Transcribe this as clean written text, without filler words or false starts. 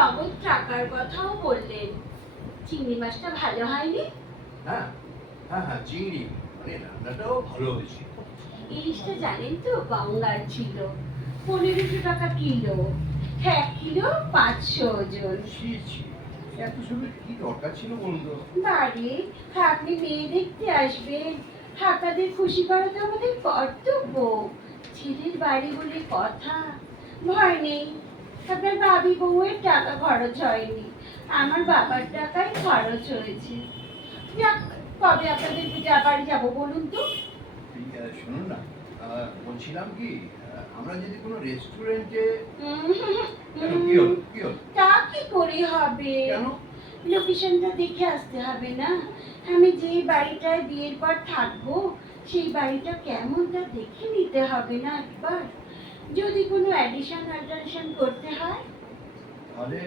নগদ টাকার কথাও বললেন। চিংড়ি মাছটা ভালো হয়নি? হ্যাঁ হ্যাঁ হ্যাঁ, চিংড়ি মানে রান্নাটাও ভালো হয়েছে। ইলিশটা জানেন তো গঙ্গার ছিল, 1500 টাকা কিলো। 1 কিলো 500 ওজন। ছি ছি, এত সময় কি দরকার ছিল বলুন তো? বাড়ি, আপনি মেয়ে দেখতে আসবেন, আপনাদের খুশি করা তো আমাদের কর্তব্য। ছেলের বাড়ি বলে কথা। ভয় নেই, আপনার ভাবি বউয়ের টাকা খরচ হয়নি, আমার বাবার টাকাই খরচ হয়েছে। যাক, কবে আপনাদের বাড়ি যাবো বলুন তো? শুনুন না, বলছিলাম কি, আমরা যদি কোনো রেস্টুরেন্টে। কেন, কি হলো কি হলো? তা কি করে হবে? কেন? লোকেশনটা দেখে আসতে হবে না? আমি যে বাড়িটায় বিয়ের পর থাকবো, সেই বাড়িটা কেমন তা দেখে নিতে হবে না একবার? যদি কোনো অ্যাডিশন অল্টারেশন করতে হয়। তাহলে